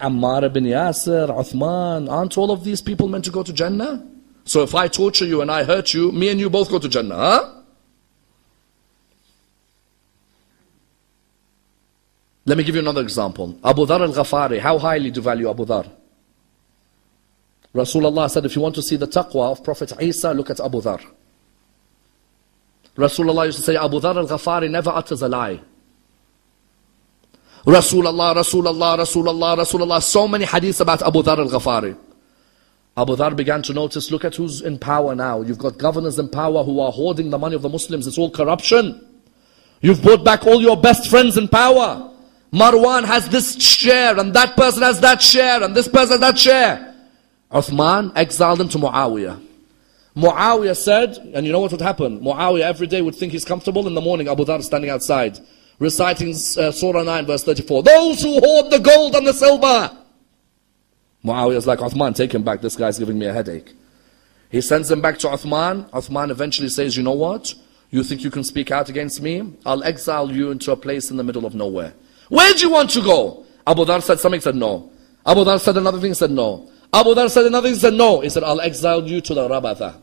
Ammar ibn Yasir, Uthman, aren't all of these people meant to go to Jannah? So if I torture you and I hurt you, me and you both go to Jannah, huh? Let me give you another example. Abu Dhar al-Ghafari. How highly do you value Abu Dhar? Rasulullah said, if you want to see the taqwa of Prophet Isa, look at Abu Dhar. Rasulullah used to say, Abu Dhar al-Ghafari never utters a lie. Rasulullah, Rasulullah, Rasulullah, Rasulullah. So many hadiths about Abu Dhar al-Ghafari. Abu Dhar began to notice, look at who's in power now. You've got governors in power who are hoarding the money of the Muslims. It's all corruption. You've brought back all your best friends in power. Marwan has this share, and that person has that share, and this person has that share. Uthman exiled him to Muawiyah. Muawiyah said, and you know what would happen? Muawiyah every day would think he's comfortable. In the morning, Abu Dhar is standing outside, reciting Surah 9 verse 34. Those who hoard the gold and the silver. Muawiyah is like, Uthman, take him back. This guy's giving me a headache. He sends him back to Uthman. Uthman eventually says, you know what? You think you can speak out against me? I'll exile you into a place in the middle of nowhere. Where do you want to go? Abu Dhar said something, said no. Abu Dhar said another thing, said no. Abu Dhar said another thing, said no. He said, I'll exile you to the Rabatha.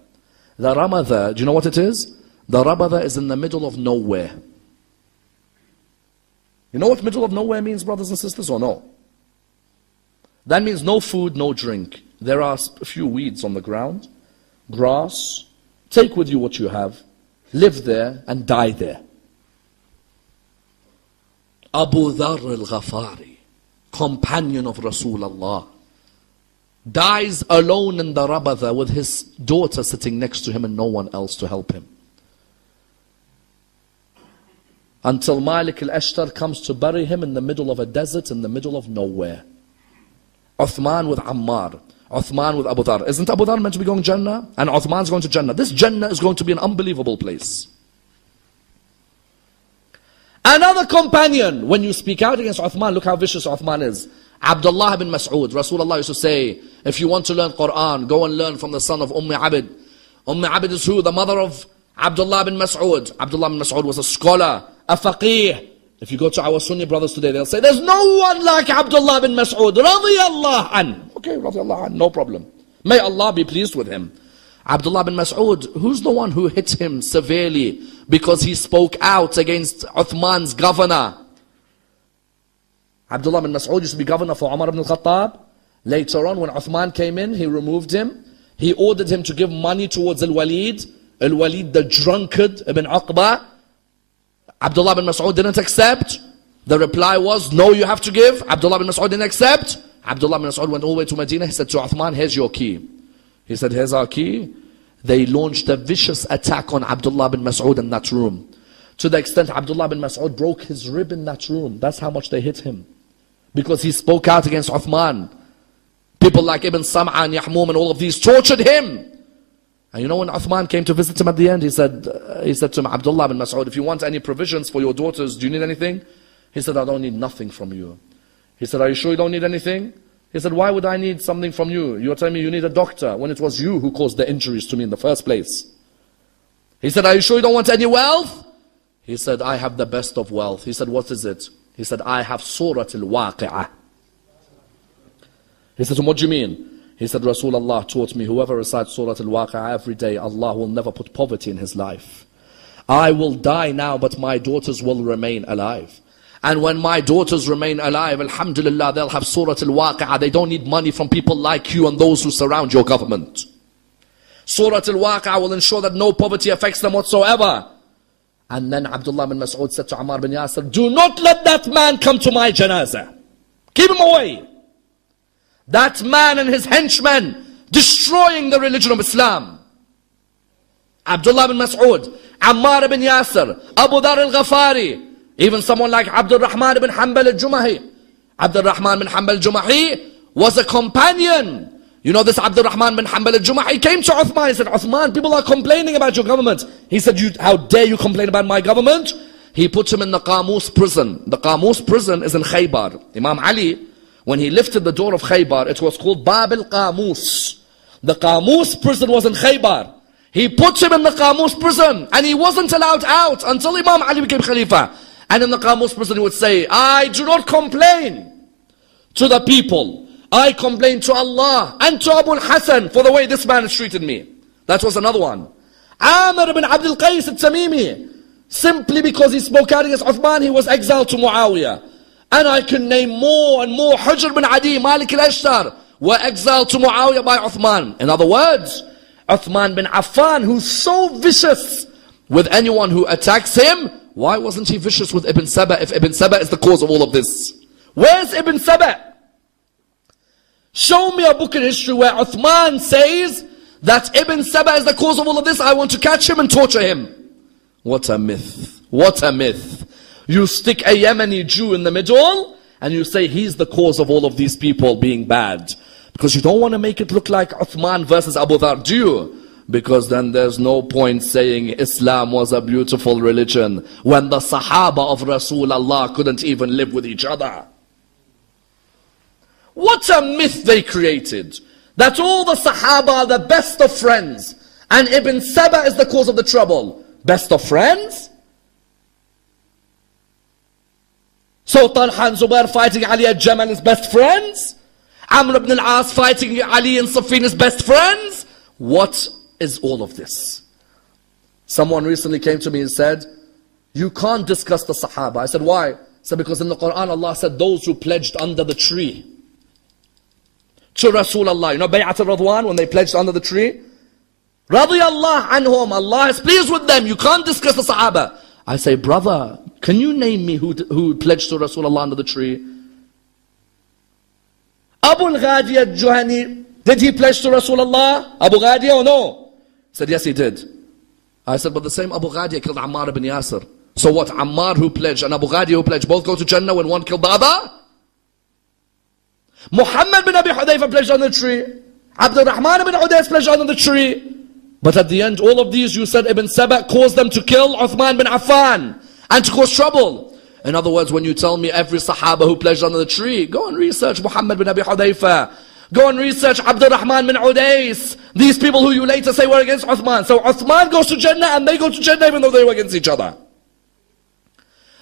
The Rabatha, do you know what it is? The Rabatha is in the middle of nowhere. You know what middle of nowhere means, brothers and sisters, or no? That means no food, no drink. There are a few weeds on the ground, grass. Take with you what you have, live there and die there. Abu Dhar al-Ghafari, companion of Rasulullah, dies alone in the Rabatha with his daughter sitting next to him and no one else to help him. Until Malik al-Ashtar comes to bury him in the middle of a desert, in the middle of nowhere. Uthman with Ammar, Uthman with Abu Dhar. Isn't Abu Dhar meant to be going Jannah? And Uthman's going to Jannah. This Jannah is going to be an unbelievable place. Another companion, when you speak out against Uthman, look how vicious Uthman is. Abdullah bin Mas'ud. Rasulullah used to say, if you want to learn Quran, go and learn from the son of Abd. Abd is who? The mother of Abdullah bin Mas'ud. Abdullah bin Mas'ud was a scholar, a faqih. If you go to our Sunni brothers today, they'll say, there's no one like Abdullah bin Mas'ud. Radiyallahu an. Okay, radiyallahu an, no problem. May Allah be pleased with him. Abdullah bin Mas'ud, who's the one who hit him severely because he spoke out against Uthman's governor? Abdullah bin Mas'ud used to be governor for Umar ibn al-Khattab. Later on, when Uthman came in, he removed him. He ordered him to give money towards Al-Walid. Al-Walid, the drunkard, ibn Uqba. Abdullah bin Mas'ud didn't accept. The reply was, no, you have to give. Abdullah bin Mas'ud didn't accept. Abdullah bin Mas'ud went all the way to Medina. He said to Uthman, here's your key. He said, here's our key. They launched a vicious attack on Abdullah bin Mas'ud in that room. To the extent Abdullah bin Mas'ud broke his rib in that room. That's how much they hit him. Because he spoke out against Uthman. People like Ibn Sam'a and Yahmum and all of these tortured him. And you know when Uthman came to visit him at the end, he said to him, Abdullah bin Mas'ud, if you want any provisions for your daughters, do you need anything? He said, I don't need nothing from you. He said, are you sure you don't need anything? He said, why would I need something from you? You're telling me you need a doctor when it was you who caused the injuries to me in the first place. He said, are you sure you don't want any wealth? He said, I have the best of wealth. He said, what is it? He said, I have Surah Al-Waqi'ah. He said, what do you mean? He said, Rasulullah taught me, whoever recites Surah Al-Waqi'ah every day, Allah will never put poverty in his life. I will die now, but my daughters will remain alive. And when my daughters remain alive, alhamdulillah, they'll have Surah Al-Waqi'ah. They don't need money from people like you and those who surround your government. Surah Al-Waqi'ah will ensure that no poverty affects them whatsoever. And then Abdullah bin Mas'ud said to Ammar bin Yasir, do not let that man come to my janazah. Keep him away. That man and his henchmen destroying the religion of Islam. Abdullah bin Mas'ud, Ammar bin Yasir, Abu Dhar al-Ghafari, even someone like Abdul Rahman bin Hanbal al-Jumahi. Abdul Rahman bin Hanbal al-Jumahi was a companion. You know this Abdul Rahman bin Hanbal al-Jumahi came to Uthman. He said, Uthman, people are complaining about your government. He said, how dare you complain about my government? He put him in the Qamus prison. The Qamus prison is in Khaybar. Imam Ali, when he lifted the door of Khaybar, it was called Bab al-Qamus. The Qamus prison was in Khaybar. He put him in the Qamus prison and he wasn't allowed out until Imam Ali became Khalifa. And in the Qamus prison he would say, I do not complain to the people. I complain to Allah and to Abu al-Hasan for the way this man has treated me. That was another one. Amr ibn Abdul Qais al-Tamimi, simply because he spoke out against Uthman, he was exiled to Muawiyah. And I can name more and more. Hujr bin Adi, Malik al-Ashtar, were exiled to Muawiyah by Uthman. In other words, Uthman bin Affan, who's so vicious with anyone who attacks him, why wasn't he vicious with Ibn Saba if Ibn Saba is the cause of all of this? Where's Ibn Saba? Show me a book in history where Uthman says that Ibn Saba is the cause of all of this. I want to catch him and torture him. What a myth. What a myth. You stick a Yemeni Jew in the middle and you say he's the cause of all of these people being bad. Because you don't want to make it look like Uthman versus Abu Dhar, do you? Because then there's no point saying Islam was a beautiful religion when the Sahaba of Rasulullah couldn't even live with each other. What a myth they created. That all the Sahaba are the best of friends. And Ibn Saba is the cause of the trouble. Best of friends? So Talha and Zubair fighting Ali at Jamal is best friends? Amr ibn al-As fighting Ali and Safin is best friends? What is all of this? Someone recently came to me and said, you can't discuss the Sahaba. I said, why? He said, because in the Quran Allah said those who pledged under the tree to Rasulullah. You know Bay'at al-Radwan, when they pledged under the tree? Radiyallahu anhum, Allah is pleased with them. You can't discuss the Sahaba. I say, brother, can you name me who pledged to Rasulullah under the tree? Abu al-Ghadi al-Juhani, did he pledge to Rasulullah? Abu Ghadi or no? He said, yes he did. I said, but the same Abu Ghadi killed Ammar ibn Yasir. So what, Ammar who pledged and Abu Ghadi who pledged both go to Jannah when one killed the other? Muhammad bin Abi Hudayfa pledged on the tree. Abdurrahman bin Udais pledged on the tree. But at the end, all of these, you said Ibn Saba caused them to kill Uthman bin Affan and to cause trouble. In other words, when you tell me every Sahaba who pledged under the tree, go and research Muhammad bin Abi Hudayfa. Go and research Abdurrahman bin Udais. These people who you later say were against Uthman. So Uthman goes to Jannah and they go to Jannah even though they were against each other.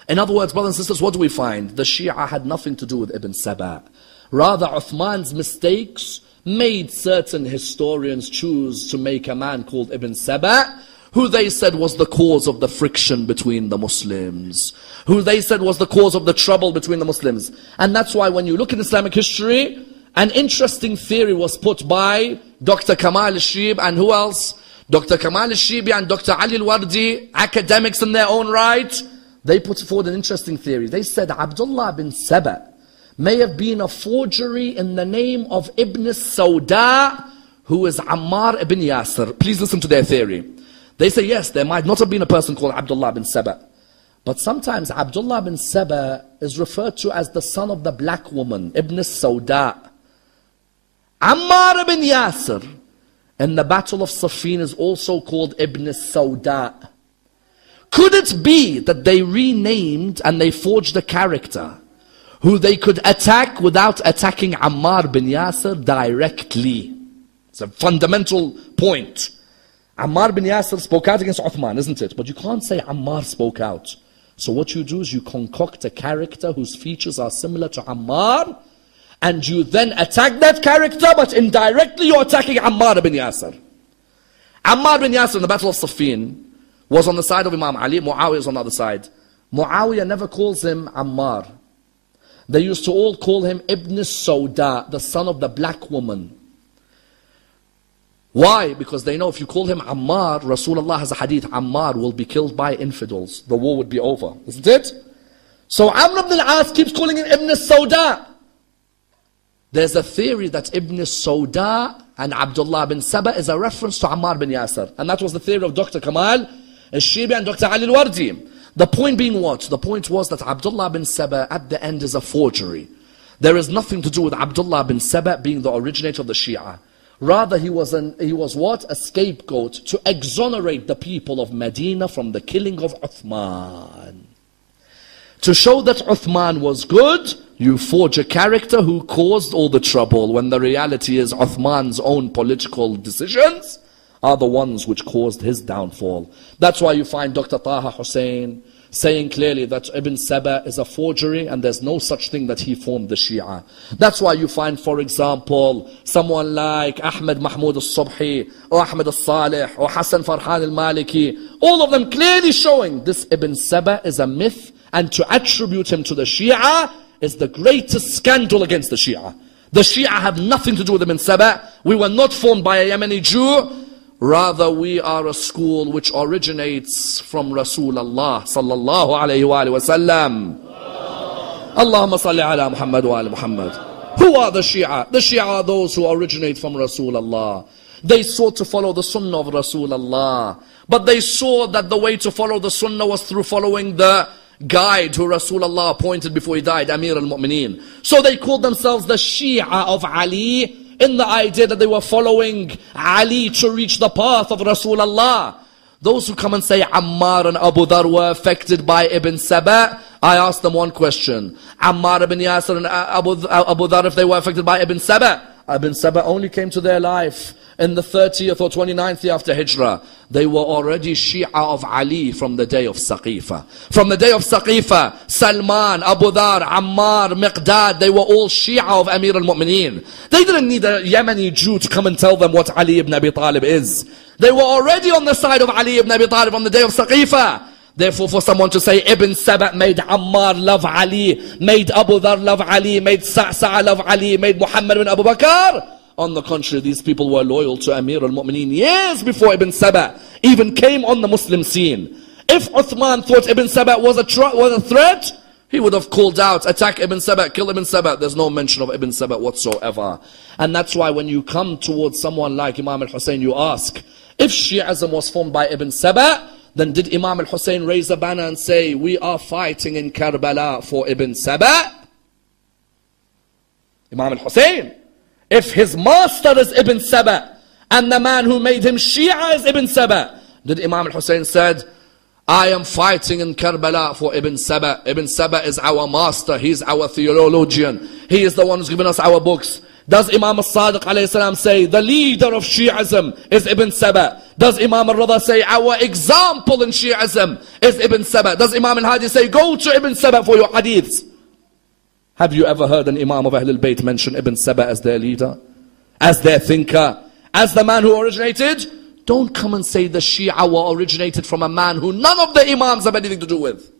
In other words, brothers and sisters, what do we find? The Shia had nothing to do with Ibn Saba. Rather, Uthman's mistakes made certain historians choose to make a man called Ibn Saba, who they said was the cause of the friction between the Muslims, who they said was the cause of the trouble between the Muslims. And that's why when you look in Islamic history, an interesting theory was put by Dr. Kamal al-Shib and who else? Dr. Kamal al-Shibi and Dr. Ali al-Wardi, academics in their own right. They put forward an interesting theory. They said Abdullah bin Saba may have been a forgery in the name of Ibn Sauda, who is Ammar ibn Yasir. Please listen to their theory. They say, yes, there might not have been a person called Abdullah bin Saba. But sometimes Abdullah bin Saba is referred to as the son of the black woman, Ibn Sauda. Ammar ibn Yasir in the Battle of Safin is also called Ibn Sauda. Could it be that they renamed and they forged a character who they could attack without attacking Ammar bin Yasir directly? It's a fundamental point. Ammar bin Yasir spoke out against Uthman, isn't it? But you can't say Ammar spoke out. So what you do is you concoct a character whose features are similar to Ammar, and you then attack that character, but indirectly you're attacking Ammar bin Yasir. Ammar bin Yasir in the Battle of Safin was on the side of Imam Ali, Muawiyah is on the other side. Muawiyah never calls him Ammar. They used to all call him Ibn Sauda, the son of the black woman. Why? Because they know if you call him Ammar, Rasulullah has a hadith, Ammar will be killed by infidels. The war would be over, isn't it? So Amr ibn al-As keeps calling him Ibn Sauda. There's a theory that Ibn Sauda and Abdullah bin Saba is a reference to Ammar bin Yasir. And that was the theory of Dr. Kamal al-Shibi and Dr. Ali al-Wardi. The point being what? The point was that Abdullah bin Saba at the end is a forgery. There is nothing to do with Abdullah bin Saba being the originator of the Shia. Rather, he was what? A scapegoat to exonerate the people of Medina from the killing of Uthman. To show that Uthman was good, you forge a character who caused all the trouble, when the reality is Uthman's own political decisions are the ones which caused his downfall. That's why you find Dr. Taha Hussein saying clearly that Ibn Saba is a forgery and there's no such thing that he formed the Shia. That's why you find, for example, someone like Ahmed Mahmoud al-Subhi or Ahmed al-Salih or Hassan Farhan al-Maliki, all of them clearly showing this Ibn Saba is a myth, and to attribute him to the Shia is the greatest scandal against the Shia. The Shia have nothing to do with Ibn Saba. We were not formed by a Yemeni Jew. Rather, we are a school which originates from Rasulullah sallallahu alayhi wa sallam. Allahumma salli ala Muhammad wa ala Muhammad. Who are the Shia? The Shia are those who originate from Rasulullah. They sought to follow the Sunnah of Rasulullah. But they saw that the way to follow the Sunnah was through following the guide who Rasulullah appointed before he died, Amir al-Mu'mineen. So they called themselves the Shia of Ali, in the idea that they were following Ali to reach the path of Rasulullah. Those who come and say Ammar and Abu Dhar were affected by Ibn Saba, I ask them one question. Ammar ibn Yasir and Abu Dhar, if they were affected by Ibn Saba only came to their life in the 30th or 29th year after Hijrah. They were already Shia of Ali from the day of Saqifa. From the day of Saqifa, Salman, Abu Dhar, Ammar, Miqdad, they were all Shia of Amir al-Mu'mineen. They didn't need a Yemeni Jew to come and tell them what Ali ibn Abi Talib is. They were already on the side of Ali ibn Abi Talib on the day of Saqifa. Therefore, for someone to say Ibn Saba made Ammar love Ali, made Abu Dhar love Ali, made Sa'sa love Ali, made Muhammad bin Abu Bakr, on the contrary, these people were loyal to Amir al-Mu'mineen years before Ibn Saba even came on the Muslim scene. If Uthman thought Ibn Saba was a threat, he would have called out, attack Ibn Saba, kill Ibn Saba. There's no mention of Ibn Saba whatsoever. And that's why when you come towards someone like Imam al-Hussein, you ask, if Shi'ism was formed by Ibn Saba, then did Imam al-Hussein raise a banner and say, we are fighting in Karbala for Ibn Saba? Imam al-Hussein, if his master is Ibn Saba, and the man who made him Shia is Ibn Saba, did Imam al-Hussein said, I am fighting in Karbala for Ibn Saba. Ibn Saba is our master, he's our theologian, he is the one who's given us our books. Does Imam al-Sadiq alayhi salam say, the leader of Shi'ism is Ibn Saba? Does Imam al-Rida say, our example in Shi'ism is Ibn Saba? Does Imam al-Hadi say, go to Ibn Saba for your hadiths? Have you ever heard an Imam of Ahlul Bayt mention Ibn Saba as their leader, as their thinker, as the man who originated? Don't come and say the Shia were originated from a man who none of the Imams have anything to do with.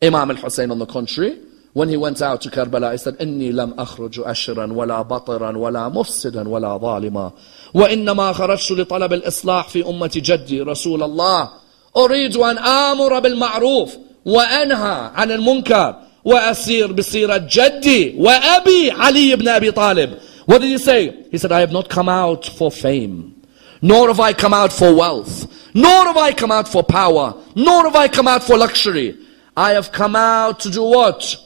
Imam al-Hussein, on the contrary, when he went out to Karbala, he said, إني لم أخرج أشرا ولا بطرا ولا مفسدا ولا ظالما وإنما خرجت لطلب الإصلاح في أمة جدي رسول الله أريد أن آمر بالمعروف وأنهى عن المنكر وأسير بسيرة جدي وأبي علي ibn Abi Talib. What did he say? He said, I have not come out for fame, nor have I come out for wealth, nor have I come out for power, nor have I come out for luxury. I have come out to do what?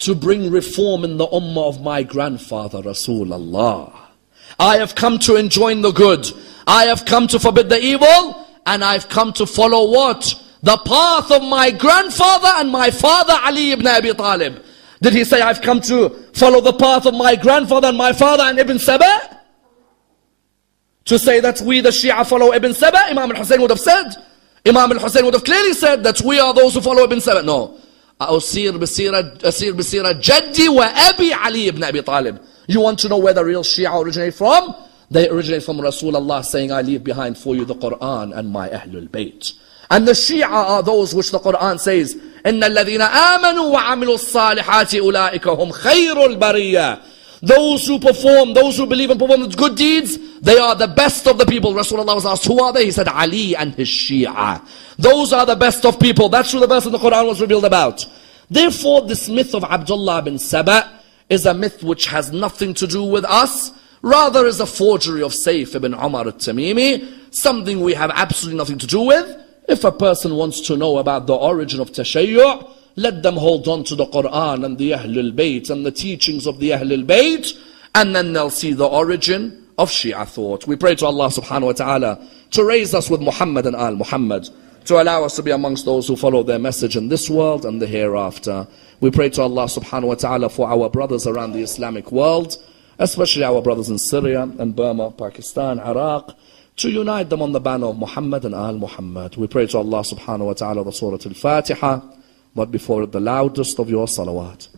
To bring reform in the ummah of my grandfather Rasulullah. I have come to enjoin the good, I have come to forbid the evil, and I've come to follow what? The path of my grandfather and my father Ali ibn Abi Talib. Did he say, I've come to follow the path of my grandfather and my father and Ibn Saba? To say that we the Shia follow Ibn Saba, Imam al-Hussein would have said. Imam al-Hussein would have clearly said that we are those who follow Ibn Saba. No. أسير بسيرة جدي وأبي علي ibn Abi Talib. You want to know where the real Shia originate from? They originate from Rasulullah saying, I leave behind for you the Quran and my Ahlul Bayt. And the Shia are those which the Quran says, إن الذين آمنوا وعملوا الصالحات أولئك هم خير البرية. Those who perform, those who believe and perform the good deeds, they are the best of the people. Rasulullah was asked, who are they? He said, Ali and his Shia. Those are the best of people. That's who the verse in the Quran was revealed about. Therefore, this myth of Abdullah bin Saba is a myth which has nothing to do with us. Rather is a forgery of Sayf ibn Umar al-Tamimi, something we have absolutely nothing to do with. If a person wants to know about the origin of Tashayyu', let them hold on to the Quran and the Ahlul Bayt and the teachings of the Ahlul Bayt, and then they'll see the origin of Shia thought. We pray to Allah subhanahu wa ta'ala to raise us with Muhammad and Al Muhammad, to allow us to be amongst those who follow their message in this world and the hereafter. We pray to Allah subhanahu wa ta'ala for our brothers around the Islamic world, especially our brothers in Syria and Burma, Pakistan, Iraq, to unite them on the banner of Muhammad and Al Muhammad. We pray to Allah subhanahu wa ta'ala the Surah Al-Fatiha, but before it the loudest of your salawat.